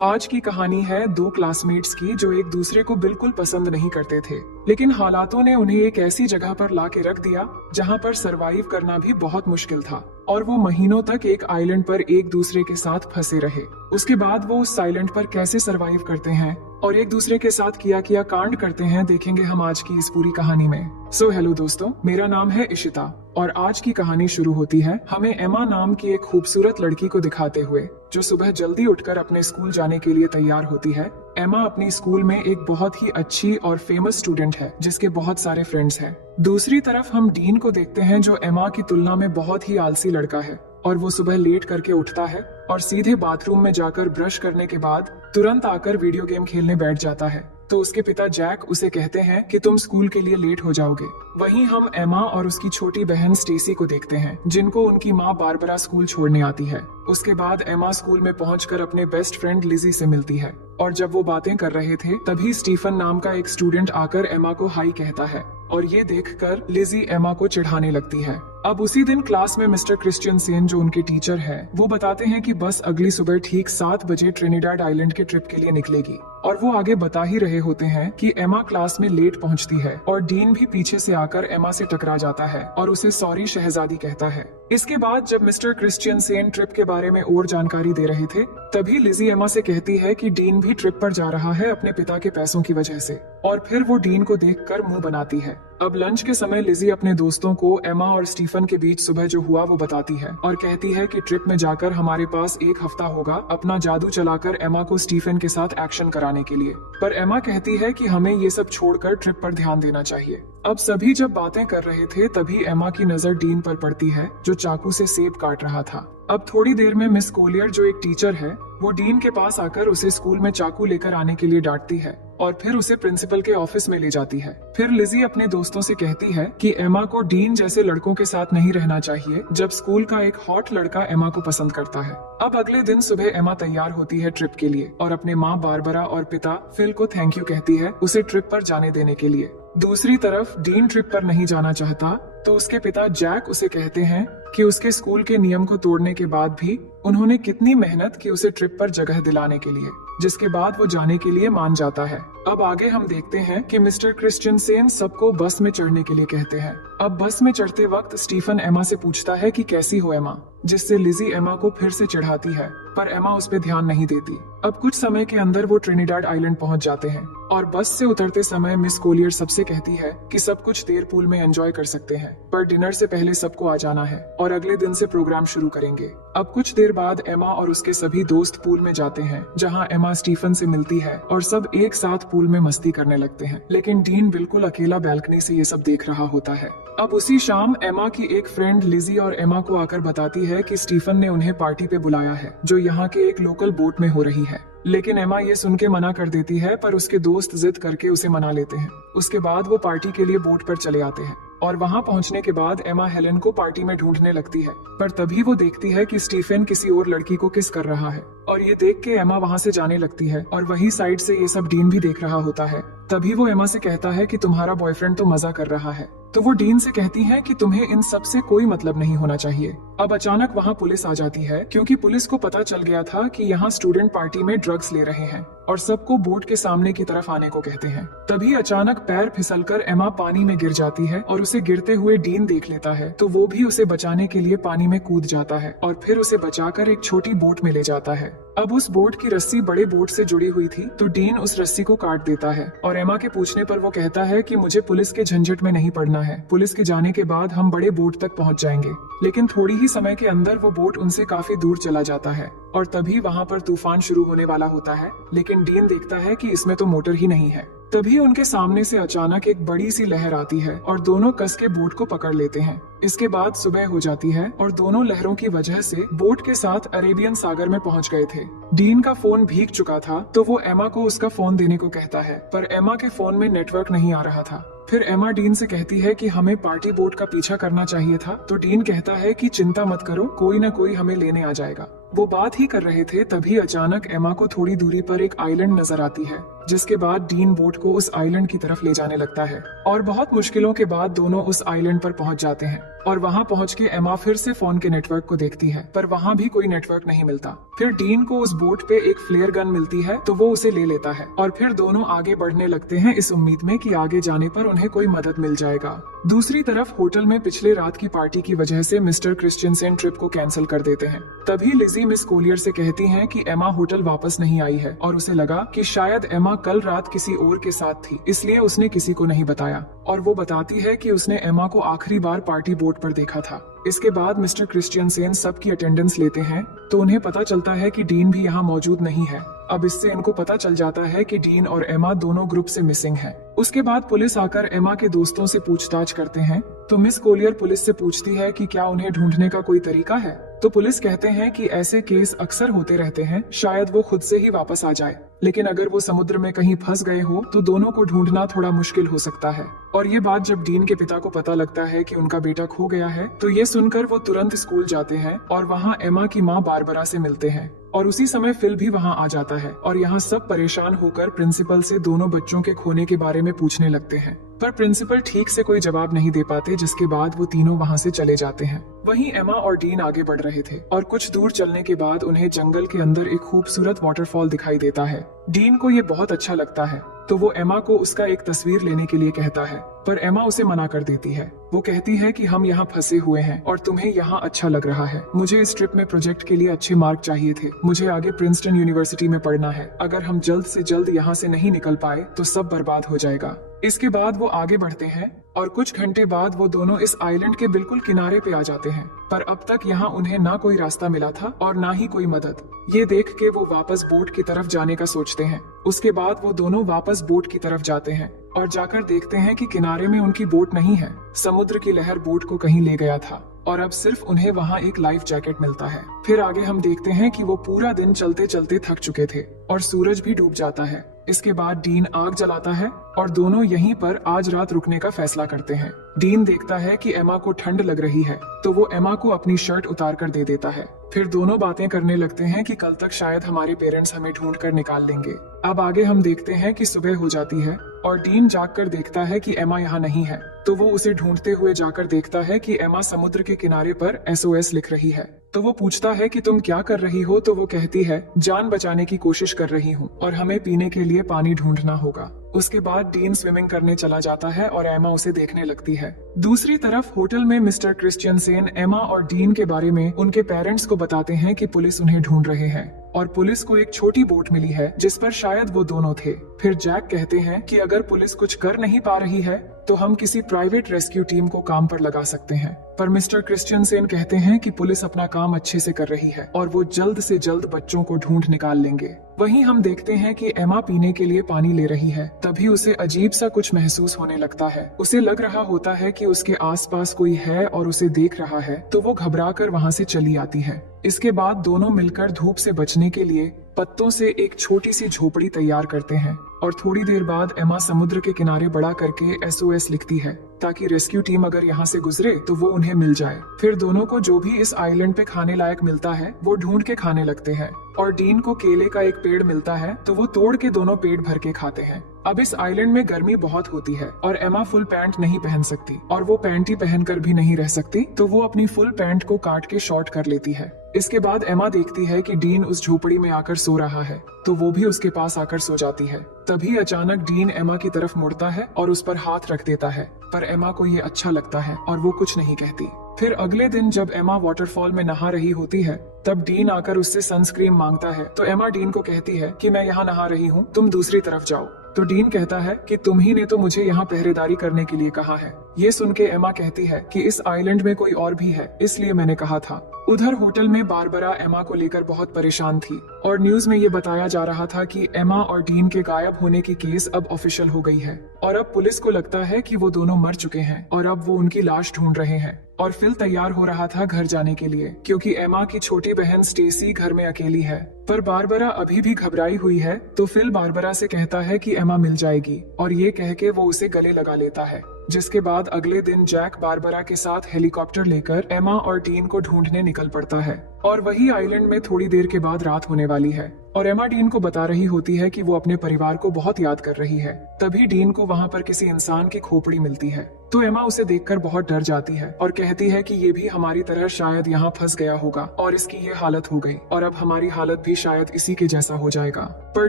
आज की कहानी है दो क्लासमेट्स की जो एक दूसरे को बिल्कुल पसंद नहीं करते थे, लेकिन हालातों ने उन्हें एक ऐसी जगह पर ला के रख दिया जहां पर सरवाइव करना भी बहुत मुश्किल था और वो महीनों तक एक आइलैंड पर एक दूसरे के साथ फंसे रहे। उसके बाद वो उस आइलैंड पर कैसे सरवाइव करते हैं और एक दूसरे के साथ किया कांड करते हैं, देखेंगे हम आज की इस पूरी कहानी में। सो हेलो दोस्तों, मेरा नाम है इशिता और आज की कहानी शुरू होती है हमें एमा नाम की एक खूबसूरत लड़की को दिखाते हुए जो सुबह जल्दी उठकर अपने स्कूल जाने के लिए तैयार होती है। एमा अपनी स्कूल में एक बहुत ही अच्छी और फेमस स्टूडेंट है जिसके बहुत सारे फ्रेंड्स हैं। दूसरी तरफ हम डीन को देखते हैं जो एमा की तुलना में बहुत ही आलसी लड़का है और वो सुबह लेट करके उठता है और सीधे बाथरूम में जाकर ब्रश करने के बाद तुरंत आकर वीडियो गेम खेलने बैठ जाता है। तो उसके पिता जैक उसे कहते हैं कि तुम स्कूल के लिए लेट हो जाओगे। वहीं हम एमा और उसकी छोटी बहन स्टेसी को देखते हैं जिनको उनकी माँ बारबरा स्कूल छोड़ने आती है। उसके बाद एमा स्कूल में पहुंचकर अपने बेस्ट फ्रेंड लिजी से मिलती है और जब वो बातें कर रहे थे तभी स्टीफन नाम का एक स्टूडेंट आकर एमा को हाई कहता है और ये देखकर लिजी एमा को चिढ़ाने लगती है। अब उसी दिन क्लास में मिस्टर क्रिश्चियनसेन जो उनके टीचर है वो बताते हैं कि बस अगली सुबह ठीक 7 बजे ट्रिनिडाड आइलैंड के ट्रिप के लिए निकलेगी और वो आगे बता ही रहे होते हैं कि एमा क्लास में लेट पहुंचती है और डीन भी पीछे से आकर एमा से टकरा जाता है और उसे सॉरी शहजादी कहता है। इसके बाद जब मिस्टर क्रिश्चियनसेन ट्रिप के बारे में और जानकारी दे रहे थे तभी लिजी एमा से कहती है कि डीन भी ट्रिप पर जा रहा है अपने पिता के पैसों की वजह से और फिर वो डीन को देखकर मुंह बनाती है। अब लंच के समय लिजी अपने दोस्तों को एमा और स्टीफन के बीच सुबह जो हुआ वो बताती है और कहती है कि ट्रिप में जाकर हमारे पास 1 हफ्ता होगा अपना जादू चलाकर एमा को स्टीफन के साथ एक्शन कराने के लिए। पर एमा कहती है कि हमें ये सब छोड़कर ट्रिप पर ध्यान देना चाहिए। अब सभी जब बातें कर रहे थे तभी एमा की नजर डीन पर पड़ती है जो चाकू से सेब काट रहा था। अब थोड़ी देर में मिस कोलियर जो एक टीचर है वो डीन के पास आकर उसे स्कूल में चाकू लेकर आने के लिए डांटती है और फिर उसे प्रिंसिपल के ऑफिस में ले जाती है। फिर लिजी अपने दोस्तों से कहती है कि एमा को डीन जैसे लड़कों के साथ नहीं रहना चाहिए जब स्कूल का एक हॉट लड़का एमा को पसंद करता है। अब अगले दिन सुबह एमा तैयार होती है ट्रिप के लिए और अपने माँ बारबरा और पिता फिल को थैंक यू कहती है उसे ट्रिप पर जाने देने के लिए। दूसरी तरफ डीन ट्रिप पर नहीं जाना चाहता तो उसके पिता जैक उसे कहते हैं कि उसके स्कूल के नियम को तोड़ने के बाद भी उन्होंने कितनी मेहनत की उसे ट्रिप पर जगह दिलाने के लिए, जिसके बाद वो जाने के लिए मान जाता है। अब आगे हम देखते हैं कि मिस्टर क्रिश्चियनसेन सबको बस में चढ़ने के लिए कहते हैं। अब बस में चढ़ते वक्त स्टीफन एमा से पूछता है कि कैसी हो एमा, जिससे लिजी एमा को फिर से चिढ़ाती है पर एमा उस पर ध्यान नहीं देती। अब कुछ समय के अंदर वो ट्रिनिडाड आइलैंड पहुंच जाते हैं और बस से उतरते समय मिस कोलियर सबसे कहती है कि सब कुछ देर पूल में एंजॉय कर सकते हैं पर डिनर से पहले सबको आ जाना है और अगले दिन से प्रोग्राम शुरू करेंगे। अब कुछ देर बाद एमा और उसके सभी दोस्त पूल में जाते हैं जहां एमा स्टीफन से मिलती है और सब एक साथ पूल में मस्ती करने लगते हैं, लेकिन डीन बिल्कुल अकेला बैल्कनी से ये सब देख रहा होता है। अब उसी शाम एमा की एक फ्रेंड लिजी और एमा को आकर बताती है कि स्टीफन ने उन्हें पार्टी पे बुलाया है जो यहाँ के एक लोकल बोट में हो रही है, लेकिन एमा ये सुन के मना कर देती है पर उसके दोस्त जिद करके उसे मना लेते हैं। उसके बाद वो पार्टी के लिए बोट पर चले आते हैं और वहां पहुंचने के बाद एमा हेलेन को पार्टी में ढूंढने लगती है पर तभी वो देखती है कि स्टीफन किसी और लड़की को किस कर रहा है और ये देख के एमा वहां से जाने लगती है और वही साइड से ये सब डीन भी देख रहा होता है। तभी वो एमा से कहता है कि तुम्हारा बॉयफ्रेंड तो मजा कर रहा है, तो वो डीन से कहती है कि तुम्हें इन सब से कोई मतलब नहीं होना चाहिए। अब अचानक वहाँ पुलिस आ जाती है क्योंकि पुलिस को पता चल गया था कि यहाँ स्टूडेंट पार्टी में ड्रग्स ले रहे हैं और सबको बोट के सामने की तरफ आने को कहते हैं। तभी अचानक पैर फिसलकर एमा पानी में गिर जाती है और उसे गिरते हुए डीन देख लेता है तो वो भी उसे बचाने के लिए पानी में कूद जाता है और फिर उसे बचाकर एक छोटी बोट में ले जाता है। अब उस बोट की रस्सी बड़े बोट से जुड़ी हुई थी तो डीन उस रस्सी को काट देता है और एमा के पूछने पर वो कहता है कि मुझे पुलिस के झंझट में नहीं पड़ना है, पुलिस के जाने के बाद हम बड़े बोट तक पहुंच जाएंगे। लेकिन थोड़ी ही समय के अंदर वो बोट उनसे काफी दूर चला जाता है और तभी वहाँ पर तूफान शुरू होने वाला होता है, लेकिन डीन देखता है कि इसमें तो मोटर ही नहीं है। तभी उनके सामने से अचानक एक बड़ी सी लहर आती है और दोनों कस के बोट को पकड़ लेते हैं। इसके बाद सुबह हो जाती है और दोनों लहरों की वजह से बोट के साथ अरेबियन सागर में पहुंच गए थे। डीन का फोन भीग चुका था तो वो एमा को उसका फोन देने को कहता है पर एमा के फोन में नेटवर्क नहीं आ रहा था फिर एमा डीन से कहती है कि हमें पार्टी बोट का पीछा करना चाहिए था, तो डीन कहता है कि चिंता मत करो, कोई ना कोई हमें लेने आ जाएगा। वो बात ही कर रहे थे तभी अचानक एमा को थोड़ी दूरी पर एक आइलैंड नजर आती है, जिसके बाद डीन बोट को उस आइलैंड की तरफ ले जाने लगता है और बहुत मुश्किलों के बाद दोनों उस आइलैंड पर पहुंच जाते हैं। और वहां पहुंच के एमा फिर से फोन के नेटवर्क को देखती है, पर वहां भी कोई नेटवर्क नहीं मिलता। फिर डीन को उस बोट पे एक फ्लेयर गन मिलती है, तो वो उसे ले लेता है और फिर दोनों आगे बढ़ने लगते हैं इस उम्मीद में कि आगे जाने पर उन्हें कोई मदद मिल जाएगा। दूसरी तरफ होटल में पिछले रात की पार्टी की वजह से मिस्टर क्रिश्चियनसेन ट्रिप को कैंसिल कर देते हैं। तभी लिजी मिस कोलियर से कहती हैं कि एमा होटल वापस नहीं आई है और उसे लगा कि शायद एमा कल रात किसी और के साथ थी, इसलिए उसने किसी को नहीं बताया। और वो बताती है कि उसने एमा को आखिरी बार पार्टी बोट पर देखा था। इसके बाद मिस्टर क्रिश्चियनसेन सबकी अटेंडेंस लेते हैं, तो उन्हें पता चलता है कि डीन भी यहाँ मौजूद नहीं है। अब इससे इनको पता चल जाता है कि डीन और एमा दोनों ग्रुप से मिसिंग हैं। उसके बाद पुलिस आकर एमा के दोस्तों से पूछताछ करते हैं, तो मिस कोलियर पुलिस से पूछती है कि क्या उन्हें ढूंढने का कोई तरीका है। तो पुलिस कहते हैं कि ऐसे केस अक्सर होते रहते हैं, शायद वो खुद से ही वापस आ जाए, लेकिन अगर वो समुद्र में कहीं फंस गए हो तो दोनों को ढूंढना थोड़ा मुश्किल हो सकता है। और ये बात जब डीन के पिता को पता लगता है कि उनका बेटा खो गया है, तो ये सुनकर वो तुरंत स्कूल जाते हैं और वहाँ एमा की माँ बारबरा से मिलते हैं। और उसी समय फिल भी वहाँ आ जाता है और यहाँ सब परेशान होकर प्रिंसिपल से दोनों बच्चों के खोने के बारे में पूछने लगते हैं, पर प्रिंसिपल ठीक से कोई जवाब नहीं दे पाते, जिसके बाद वो तीनों वहाँ से चले जाते हैं। वहीं एमा और डीन आगे बढ़ रहे थे और कुछ दूर चलने के बाद उन्हें जंगल के अंदर एक खूबसूरत वाटरफॉल दिखाई देता है। डीन को ये बहुत अच्छा लगता है, तो वो एमा को उसका एक तस्वीर लेने के लिए कहता है, पर एमा उसे मना कर देती है। वो कहती है कि हम यहाँ फंसे हुए हैं और तुम्हें यहाँ अच्छा लग रहा है। मुझे इस ट्रिप में प्रोजेक्ट के लिए अच्छे मार्क चाहिए थे। मुझे आगे प्रिंसटन यूनिवर्सिटी में पढ़ना है। अगर हम जल्द से जल्द यहाँ से नहीं निकल पाए तो सब बर्बाद हो जाएगा। इसके बाद वो आगे बढ़ते हैं और कुछ घंटे बाद वो दोनों इस आइलैंड के बिल्कुल किनारे पे आ जाते हैं, पर अब तक यहाँ उन्हें ना कोई रास्ता मिला था और ना ही कोई मदद। ये देख के वो वापस बोट की तरफ जाने का सोचते हैं। उसके बाद वो दोनों वापस बोट की तरफ जाते हैं और जाकर देखते हैं कि किनारे में उनकी बोट नहीं है। समुद्र की लहर बोट को कहीं ले गया था और अब सिर्फ उन्हें वहाँ एक लाइफ जैकेट मिलता है। फिर आगे हम देखते हैं कि वो पूरा दिन चलते चलते थक चुके थे और सूरज भी डूब जाता है। इसके बाद डीन आग जलाता है और दोनों यहीं पर आज रात रुकने का फैसला करते हैं। डीन देखता है कि एमा को ठंड लग रही है, तो वो एमा को अपनी शर्ट उतार कर दे देता है। फिर दोनों बातें करने लगते हैं कि कल तक शायद हमारे पेरेंट्स हमें ढूंढ कर निकाल लेंगे। अब आगे हम देखते हैं कि सुबह हो जाती है और डीन जाग कर देखता है कि एमा यहाँ नहीं है, तो वो उसे ढूंढते हुए जाकर देखता है कि एमा समुद्र के किनारे पर SOS लिख रही है। तो वो पूछता है कि तुम क्या कर रही हो, तो वो कहती है जान बचाने की कोशिश कर रही हूँ और हमें पीने के लिए पानी ढूंढना होगा। उसके बाद डीन स्विमिंग करने चला जाता है और एमा उसे देखने लगती है। दूसरी तरफ होटल में मिस्टर क्रिश्चियनसेन एमा और डीन के बारे में उनके पेरेंट्स को बताते हैं कि पुलिस उन्हें ढूंढ रहे हैं और पुलिस को एक छोटी बोट मिली है जिस पर शायद वो दोनों थे। फिर जैक कहते हैं कि अगर पुलिस कुछ कर नहीं पा रही है तो हम किसी प्राइवेट रेस्क्यू टीम को काम पर लगा सकते हैं। पर मिस्टर क्रिश्चियनसेन कहते हैं कि पुलिस अपना काम अच्छे से कर रही है और वो जल्द से जल्द बच्चों को ढूंढ निकाल लेंगे। वहीं हम देखते हैं कि एमा पीने के लिए पानी ले रही है, तभी उसे अजीब सा कुछ महसूस होने लगता है। उसे लग रहा होता है कि उसके आसपास कोई है और उसे देख रहा है, तो वो घबराकर वहाँ से चली आती है। इसके बाद दोनों मिलकर धूप से बचने के लिए पत्तों से एक छोटी सी झोपड़ी तैयार करते हैं और थोड़ी देर बाद एमा समुद्र के किनारे बड़ा करके SOS लिखती है ताकि रेस्क्यू टीम अगर यहाँ से गुजरे तो वो उन्हें मिल जाए। फिर दोनों को जो भी इस आइलैंड पे खाने लायक मिलता है वो ढूंढ के खाने लगते हैं और डीन को केले का एक पेड़ मिलता है, तो वो तोड़ के दोनों पेट भर के खाते हैं। अब इस आइलैंड में गर्मी बहुत होती है और एमा फुल पैंट नहीं पहन सकती और वो पैंटी पहनकर भी नहीं रह सकती, तो वो अपनी फुल पैंट को काट के शॉर्ट कर लेती है। इसके बाद एमा देखती है कि डीन उस झोपड़ी में आकर सो रहा है, तो वो भी उसके पास आकर सो जाती है। तभी अचानक डीन एमा की तरफ मुड़ता है और उस पर हाथ रख देता है, पर एमा को ये अच्छा लगता है और वो कुछ नहीं कहती। फिर अगले दिन जब एमा वाटरफॉल में नहा रही होती है, तब डीन आकर उससे सनस्क्रीन मांगता है, तो एमा डीन को कहती है कि मैं यहाँ नहा रही हूँ, तुम दूसरी तरफ जाओ। तो डीन कहता है कि तुम ही ने तो मुझे यहाँ पहरेदारी करने के लिए कहा है। ये सुन के एमा कहती है कि इस आइलैंड में कोई और भी है, इसलिए मैंने कहा था। उधर होटल में बारबरा एमा को लेकर बहुत परेशान थी और न्यूज में ये बताया जा रहा था कि एमा और डीन के गायब होने की केस अब ऑफिशियल हो गई है और अब पुलिस को लगता है कि वो दोनों मर चुके हैं और अब वो उनकी लाश ढूंढ रहे हैं। और फिल तैयार हो रहा था घर जाने के लिए क्योंकि एमा की छोटी बहन स्टेसी घर में अकेली है। पर बारबरा अभी भी घबराई हुई है तो फिल बारबरा से कहता है कि एमा मिल जाएगी और ये कह के वो उसे गले लगा लेता है। जिसके बाद अगले दिन जैक बारबरा के साथ हेलीकॉप्टर लेकर एमा और डीन को ढूंढने निकल पड़ता है और वही आइलैंड में थोड़ी देर के बाद रात होने वाली है और एमा डीन को बता रही होती है कि वो अपने परिवार को बहुत याद कर रही है। तभी डीन को वहाँ पर किसी इंसान की खोपड़ी मिलती है तो एमा उसे देखकर बहुत डर जाती है और कहती है कि ये भी हमारी तरह शायद यहाँ फंस गया होगा और इसकी ये हालत हो गई और अब हमारी हालत भी शायद इसी के जैसा हो जाएगा। पर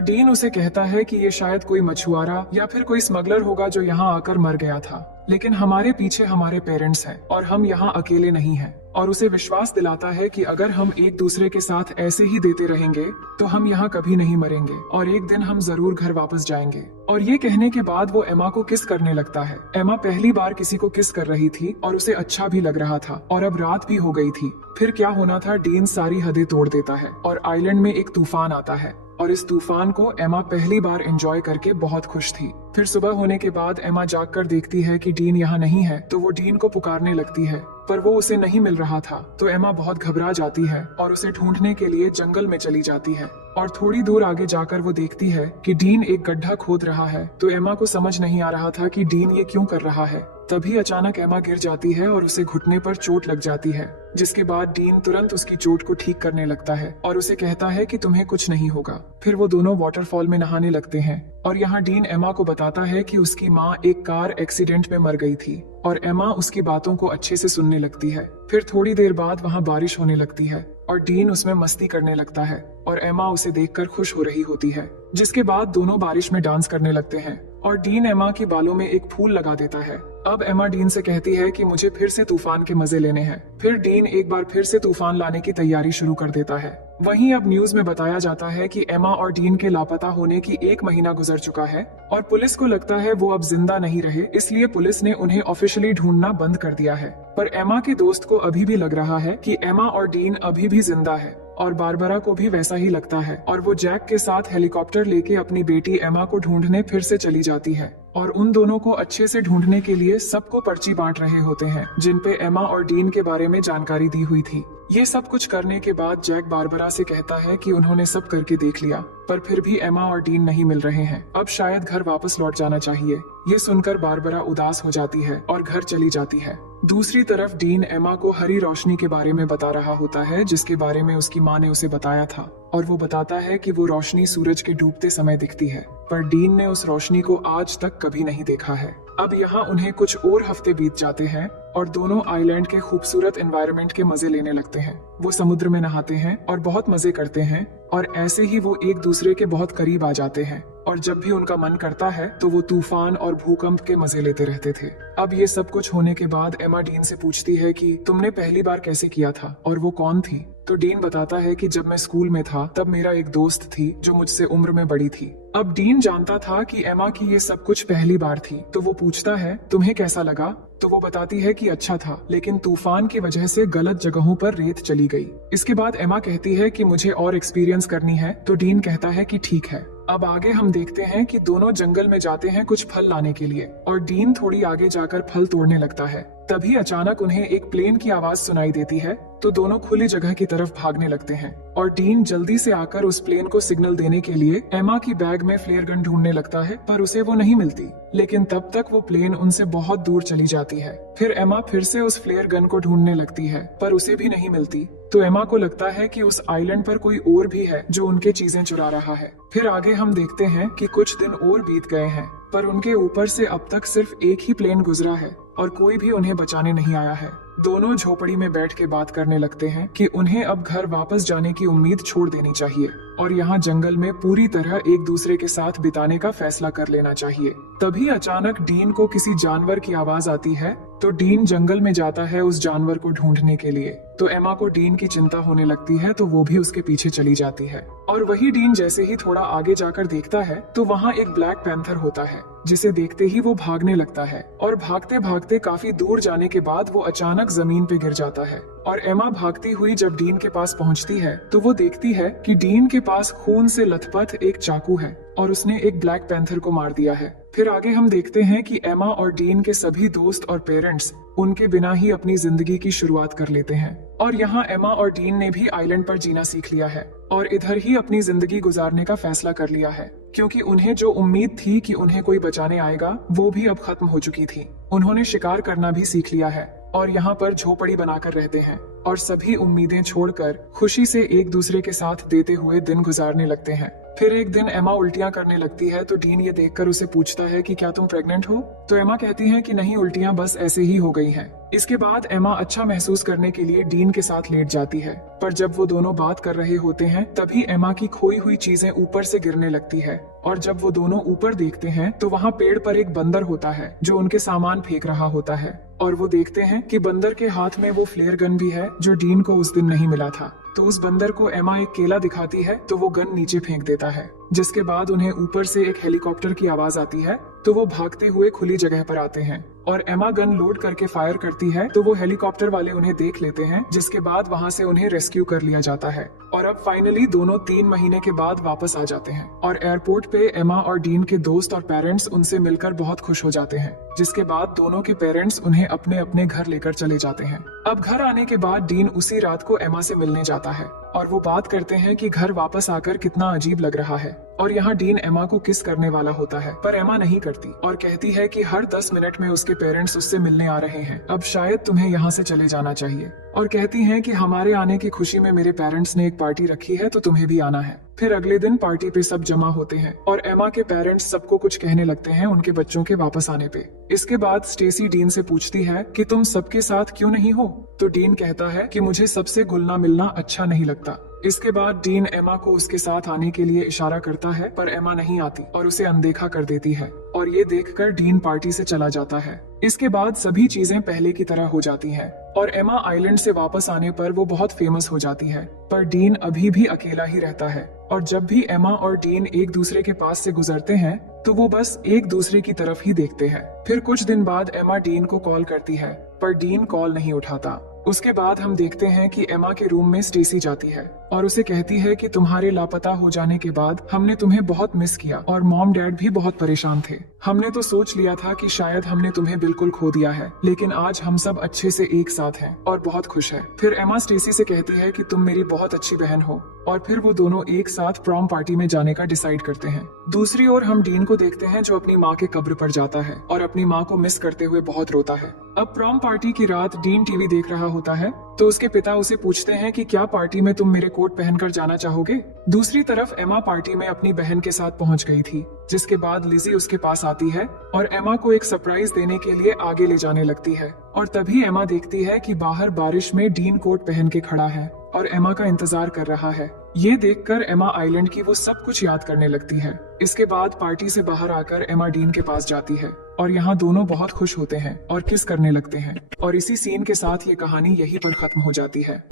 डीन उसे कहता है कि ये शायद कोई मछुआरा या फिर कोई स्मगलर होगा जो यहाँ आकर मर गया था, लेकिन हमारे पीछे हमारे पेरेंट्स हैं और हम यहाँ अकेले नहीं हैं। और उसे विश्वास दिलाता है कि अगर हम एक दूसरे के साथ ऐसे ही देते रहेंगे तो हम यहाँ कभी नहीं मरेंगे और एक दिन हम जरूर घर वापस जाएंगे। और ये कहने के बाद वो एमा को किस करने लगता है। एमा पहली बार किसी को किस कर रही थी और उसे अच्छा भी लग रहा था और अब रात भी हो गई थी। फिर क्या होना था, डीन सारी हदें तोड़ देता है और आइलैंड में एक तूफान आता है और इस तूफान को एमा पहली बार एंजॉय करके बहुत खुश थी। फिर सुबह होने के बाद एमा जागकर देखती है कि डीन यहाँ नहीं है तो वो डीन को पुकारने लगती है पर वो उसे नहीं मिल रहा था तो एमा बहुत घबरा जाती है और उसे ढूंढने के लिए जंगल में चली जाती है। और थोड़ी दूर आगे जाकर वो देखती है कि डीन एक गड्ढा खोद रहा है तो एमा को समझ नहीं आ रहा था कि डीन ये क्यों कर रहा है। तभी अचानक एमा गिर जाती है और उसे घुटने पर चोट लग जाती है, जिसके बाद डीन तुरंत उसकी चोट को ठीक करने लगता है और उसे कहता है कि तुम्हें कुछ नहीं होगा। फिर वो दोनों वाटरफॉल में नहाने लगते हैं और यहाँ डीन एमा को बताता है कि उसकी माँ एक कार एक्सीडेंट में मर गई थी और एमा उसकी बातों को अच्छे से सुनने लगती है। फिर थोड़ी देर बाद वहाँ बारिश होने लगती है और डीन उसमें मस्ती करने लगता है और एमा उसे देखकर खुश हो रही होती है। जिसके बाद दोनों बारिश में डांस करने लगते हैं और डीन एमा के बालों में एक फूल लगा देता है। अब एमा डीन से कहती है कि मुझे फिर से तूफान के मजे लेने हैं। फिर डीन एक बार फिर से तूफान लाने की तैयारी शुरू कर देता है। वहीं अब न्यूज में बताया जाता है कि एमा और डीन के लापता होने की 1 महीना गुजर चुका है और पुलिस को लगता है वो अब जिंदा नहीं रहे, इसलिए पुलिस ने उन्हें ऑफिशियली ढूंढना बंद कर दिया है। पर एमा के दोस्त को अभी भी लग रहा है कि एमा और डीन अभी भी जिंदा है और बारबरा को भी वैसा ही लगता है और वो जैक के साथ हेलीकॉप्टर लेके अपनी बेटी एमा को ढूंढने फिर से चली जाती है और उन दोनों को अच्छे से ढूंढने के लिए सबको पर्ची बांट रहे होते हैं जिन पे एमा और डीन के बारे में जानकारी दी हुई थी। ये सब कुछ करने के बाद जैक बारबरा से कहता है कि उन्होंने सब करके देख लिया पर फिर भी एमा और डीन नहीं मिल रहे हैं, अब शायद घर वापस लौट जाना चाहिए। ये सुनकर बारबरा उदास हो जाती है और घर चली जाती है। दूसरी तरफ डीन एमा को हरी रोशनी के बारे में बता रहा होता है जिसके बारे में उसकी माँ ने उसे बताया था और वो बताता है कि वो रोशनी सूरज के डूबते समय दिखती है पर डीन ने उस रोशनी को आज तक कभी नहीं देखा है। अब यहाँ उन्हें कुछ और हफ्ते बीत जाते हैं और दोनों आइलैंड के खूबसूरत एनवायरनमेंट के मजे लेने लगते हैं। वो समुद्र में नहाते हैं और बहुत मजे करते हैं और ऐसे ही वो एक दूसरे के बहुत करीब आ जाते हैं और जब भी उनका मन करता है तो वो तूफान और भूकंप के मजे लेते रहते थे। अब ये सब कुछ होने के बाद एमा डीन से पूछती है कि तुमने पहली बार कैसे किया था और वो कौन थी। तो डीन बताता है कि जब मैं स्कूल में था तब मेरा एक दोस्त थी जो मुझसे उम्र में बड़ी थी। अब डीन जानता था कि एमा की ये सब कुछ पहली बार थी तो वो पूछता है तुम्हें कैसा लगा, तो वो बताती है कि अच्छा था लेकिन तूफान की वजह से गलत जगहों पर रेत चली गई। इसके बाद एमा कहती है कि मुझे और एक्सपीरियंस करनी है तो डीन कहता है कि ठीक है। अब आगे हम देखते हैं कि दोनों जंगल में जाते हैं कुछ फल लाने के लिए और डीन थोड़ी आगे जाकर फल तोड़ने लगता है। तभी अचानक उन्हें एक प्लेन की आवाज सुनाई देती है तो दोनों खुली जगह की तरफ भागने लगते हैं और डीन जल्दी से आकर उस प्लेन को सिग्नल देने के लिए एमा की बैग में फ्लेयर गन ढूंढने लगता है पर उसे वो नहीं मिलती। लेकिन तब तक वो प्लेन उनसे बहुत दूर चली जाती है। फिर एमा फिर से उस फ्लेयर गन को ढूंढने लगती है पर उसे भी नहीं मिलती तो एमा को लगता है कि उस आइलैंड पर कोई और भी है जो उनके चीजें चुरा रहा है। फिर आगे हम देखते हैं कि कुछ दिन और बीत गए हैं पर उनके ऊपर से अब तक सिर्फ एक ही प्लेन गुजरा है और कोई भी उन्हें बचाने नहीं आया है। दोनों झोपड़ी में बैठ के बात करने लगते हैं कि उन्हें अब घर वापस जाने की उम्मीद छोड़ देनी चाहिए और यहाँ जंगल में पूरी तरह एक दूसरे के साथ बिताने का फैसला कर लेना चाहिए। तभी अचानक डीन को किसी जानवर की आवाज आती है तो डीन जंगल में जाता है उस जानवर को ढूंढने के लिए। तो एमा को डीन की चिंता होने लगती है तो वो भी उसके पीछे चली जाती है और वही डीन जैसे ही थोड़ा आगे जाकर देखता है तो वहाँ एक ब्लैक पैंथर होता है जिसे देखते ही वो भागने लगता है और भागते भागते काफी दूर जाने के बाद वो अचानक जमीन पे गिर जाता है। और एमा भागती हुई जब डीन के पास पहुंचती है तो वो देखती है कि डीन के पास खून से लथपथ एक चाकू है और उसने एक ब्लैक पैंथर को मार दिया है। फिर आगे हम देखते हैं कि एमा और डीन के सभी दोस्त और पेरेंट्स उनके बिना ही अपनी जिंदगी की शुरुआत कर लेते हैं। और यहाँ एमा और डीन ने भी आइलैंड पर जीना सीख लिया है और इधर ही अपनी जिंदगी गुजारने का फैसला कर लिया है, क्योंकि उन्हें जो उम्मीद थी कि उन्हें कोई बचाने आएगा वो भी अब खत्म हो चुकी थी। उन्होंने शिकार करना भी सीख लिया है और यहाँ पर झोपड़ी बनाकर रहते हैं और सभी उम्मीदें छोड़कर खुशी से एक दूसरे के साथ देते हुए दिन गुजारने लगते हैं। फिर एक दिन एमा उल्टियां करने लगती है तो डीन ये देखकर उसे पूछता है कि क्या तुम प्रेग्नेंट हो? तो एमा कहती है कि नहीं, उल्टियां बस ऐसे ही हो गई हैं। इसके बाद एमा अच्छा महसूस करने के लिए डीन के साथ लेट जाती है, पर जब वो दोनों बात कर रहे होते हैं तभी एमा की खोई हुई चीजें ऊपर से गिरने लगती है और जब वो दोनों ऊपर देखते हैं तो वहाँ पेड़ पर एक बंदर होता है जो उनके सामान फेंक रहा होता है और वो देखते हैं कि बंदर के हाथ में वो फ्लेयर गन भी है जो डीन को उस दिन नहीं मिला था। तो उस बंदर को एमा एक केला दिखाती है तो वो गन नीचे फेंक देता है, जिसके बाद उन्हें ऊपर से एक हेलीकॉप्टर की आवाज आती है तो वो भागते हुए खुली जगह पर आते हैं और एमा गन लोड करके फायर करती है तो वो हेलीकॉप्टर वाले उन्हें देख लेते हैं, जिसके बाद वहाँ से उन्हें रेस्क्यू कर लिया जाता है। और अब फाइनली दोनों 3 महीने के बाद वापस आ जाते हैं और एयरपोर्ट पे एमा और डीन के दोस्त और पेरेंट्स उनसे मिलकर बहुत खुश हो जाते हैं, जिसके बाद दोनों के पेरेंट्स उन्हें अपने अपने घर लेकर चले जाते हैं। अब घर आने के बाद डीन उसी रात को एमा से मिलने जाता है और वो बात करते हैं कि घर वापस आकर कितना अजीब लग रहा है। और यहाँ डीन एमा को किस करने वाला होता है, पर एमा नहीं करती और कहती है कि हर 10 मिनट में उसके पेरेंट्स उससे मिलने आ रहे हैं, अब शायद तुम्हें यहाँ से चले जाना चाहिए। और कहती हैं कि हमारे आने की खुशी में मेरे पेरेंट्स ने एक पार्टी रखी है तो तुम्हें भी आना है। फिर अगले दिन पार्टी पे सब जमा होते हैं और एमा के पेरेंट्स सबको कुछ कहने लगते हैं उनके बच्चों के वापस आने पे। इसके बाद स्टेसी डीन से पूछती है कि तुम सबके साथ क्यों नहीं हो? तो डीन कहता है कि मुझे सबसे घुलना मिलना अच्छा नहीं लगता। इसके बाद डीन एमा को उसके साथ आने के लिए इशारा करता है पर एमा नहीं आती और उसे अनदेखा कर देती है और ये देखकर डीन पार्टी से चला जाता है। इसके बाद सभी चीजें पहले की तरह हो जाती हैं और एमा आइलैंड से वापस आने पर वो बहुत फेमस हो जाती है, पर डीन अभी भी अकेला ही रहता है और जब भी एमा और डीन एक दूसरे के पास से गुजरते हैं तो वो बस एक दूसरे की तरफ ही देखते हैं। फिर कुछ दिन बाद एमा डीन को कॉल करती है पर डीन कॉल नहीं उठाता। उसके बाद हम देखते हैं कि एमा के रूम में स्टेसी जाती है और उसे कहती है कि तुम्हारे लापता हो जाने के बाद हमने तुम्हें बहुत मिस किया और मॉम डैड भी बहुत परेशान थे। हमने तो सोच लिया था कि शायद हमने तुम्हें बिल्कुल खो दिया है, लेकिन आज हम सब अच्छे से एक साथ हैं और बहुत खुश है। फिर एमा स्टेसी से कहती है कि तुम मेरी बहुत अच्छी बहन हो और फिर वो दोनों एक साथ प्रॉम पार्टी में जाने का डिसाइड करते हैं। दूसरी ओर हम डीन को देखते हैं जो अपनी माँ के कब्र पर जाता है और अपनी माँ को मिस करते हुए बहुत रोता है। अब प्रॉम पार्टी की रात डीन टीवी देख रहा होता है तो उसके पिता उसे पूछते हैं कि क्या पार्टी में तुम मेरे कोट पहनकर जाना चाहोगे? दूसरी तरफ एमा पार्टी में अपनी बहन के साथ पहुंच गई थी, जिसके बाद लिजी उसके पास आती है और एमा को एक सरप्राइज देने के लिए आगे ले जाने लगती है और तभी एमा देखती है कि बाहर बारिश में डीन कोट पहन के खड़ा है और एमा का इंतजार कर रहा है। ये देखकर एमा आइलैंड की वो सब कुछ याद करने लगती है। इसके बाद पार्टी से बाहर आकर एमा डीन के पास जाती है और यहाँ दोनों बहुत खुश होते हैं और किस करने लगते हैं और इसी सीन के साथ ये कहानी यहीं पर खत्म हो जाती है।